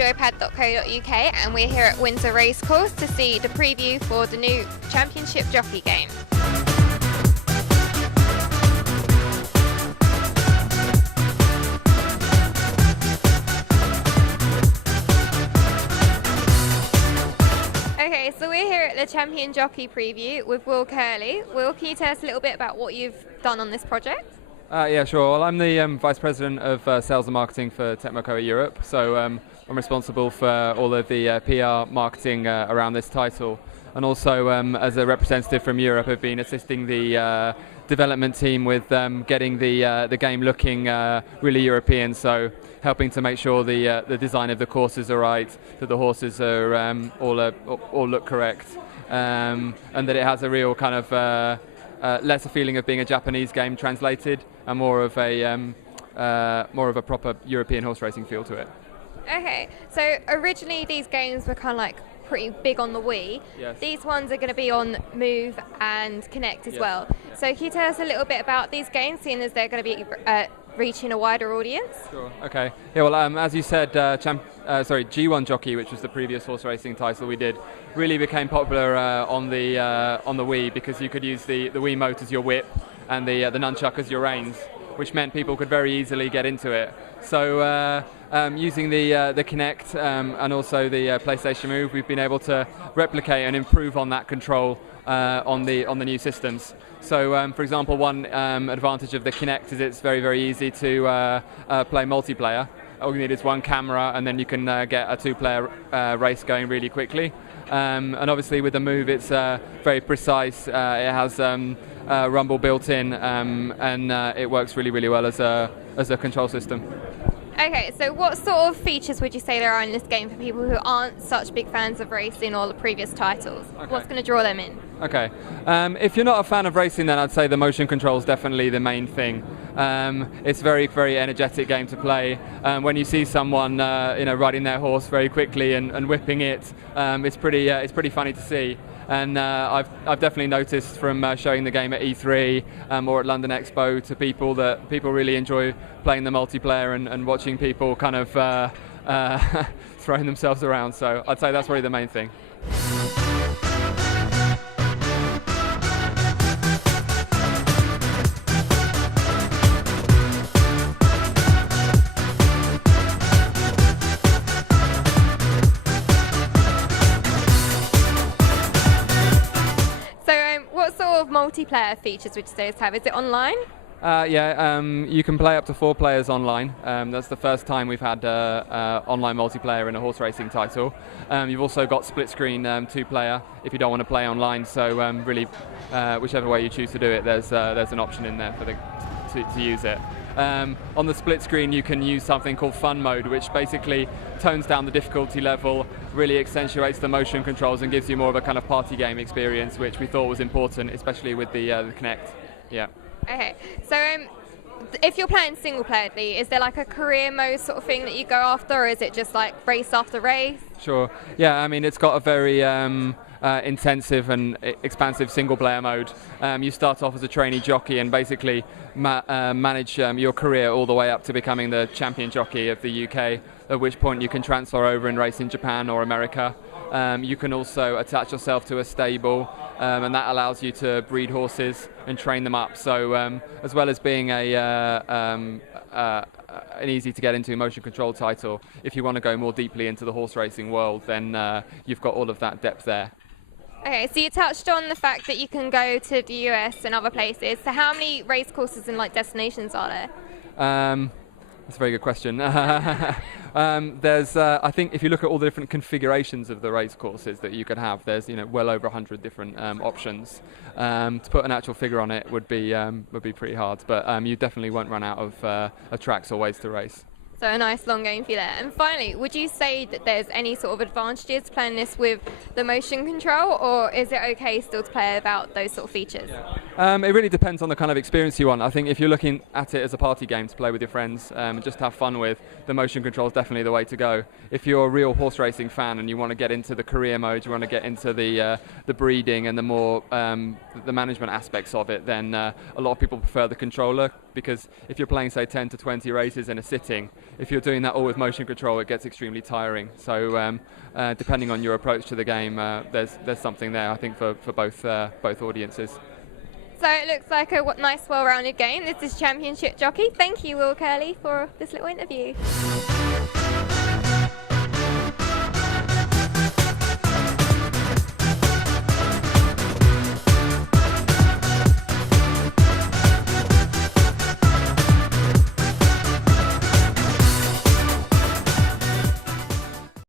joypad.co.uk and we're here at Windsor Racecourse to see the preview for the new Championship Jockey game. Okay, so we're here at the Champion Jockey preview with Curley. Will, can you tell us a little bit about what you've done on this project? Yeah, sure. Well, I'm the Vice President of Sales and Marketing for Tecmocoa Europe, so I'm responsible for all of the PR marketing around this title, and also as a representative from Europe I've been assisting the development team with getting the game looking really European, so helping to make sure the design of the courses are right, that the horses are all look correct, and that it has a real kind of less a feeling of being a Japanese game translated and more of a proper European horse racing feel to it. Okay, so originally these games were kind of like pretty big on the Wii. Yes. These ones are going to be on Move and Connect as well. So can you tell us a little bit about these games, seeing as they're going to be reaching a wider audience? Sure. Okay. Yeah. Well, as you said, G1 Jockey, which was the previous horse racing title we did, really became popular on the Wii because you could use the Wiimote as your whip and the nunchuck as your reins, which meant people could very easily get into it. So using the Kinect and also the PlayStation Move, we've been able to replicate and improve on that control on the new systems. So, for example, one advantage of the Kinect is it's very, very easy to play multiplayer. All you need is one camera, and then you can get a two-player race going really quickly. And obviously, with the Move, it's very precise. It has rumble built in, and it works really, really well as a control system. Okay, so what sort of features would you say there are in this game for people who aren't such big fans of racing or the previous titles? Okay. What's going to draw them in? Okay, if you're not a fan of racing, then I'd say the motion control is definitely the main thing. It's a very, very energetic game to play. When you see someone riding their horse very quickly and whipping it, it's pretty funny to see. And I've definitely noticed from showing the game at E3 or at London Expo to people that people really enjoy playing the multiplayer and watching people kind of throwing themselves around. So I'd say that's really the main thing. Multiplayer features would you say have? Is it online? You can play up to 4 players online. That's the first time we've had online multiplayer in a horse racing title. You've also got split screen 2-player if you don't want to play online. So really, whichever way you choose to do it, there's an option in there to use it. On the split screen, you can use something called Fun Mode, which basically tones down the difficulty level, really accentuates the motion controls, and gives you more of a kind of party game experience, which we thought was important, especially with the Kinect. Yeah. Okay, so if you're playing single player, is there like a career mode sort of thing that you go after, or is it just like race after race? Sure. Yeah, I mean, it's got a very intensive and expansive single player mode. You start off as a trainee jockey and basically manage your career all the way up to becoming the champion jockey of the UK, at which point you can transfer over and race in Japan or America. You can also attach yourself to a stable, and that allows you to breed horses and train them up. So as well as being an easy to get into motion control title, if you want to go more deeply into the horse racing world, then you've got all of that depth there. Okay, so you touched on the fact that you can go to the US and other places. So how many race courses and destinations are there? That's a very good question. There's, I think, if you look at all the different configurations of the race courses that you could have, there's well over 100 different options. To put an actual figure on it would be pretty hard, but you definitely won't run out of tracks or ways to race. So a nice long game for you there. And finally, would you say that there's any sort of advantages playing this with the motion control, or is it okay still to play without those sort of features? Yeah. It really depends on the kind of experience you want. I think if you're looking at it as a party game to play with your friends and just have fun with, the motion control is definitely the way to go. If you're a real horse racing fan and you want to get into the career mode, you want to get into the breeding and the more the management aspects of it, then a lot of people prefer the controller. because if you're playing, say, 10 to 20 races in a sitting, if you're doing that all with motion control, it gets extremely tiring. So depending on your approach to the game, there's something there, I think, for both audiences. So it looks like a nice, well-rounded game. This is Championship Jockey. Thank you, Will Curley, for this little interview.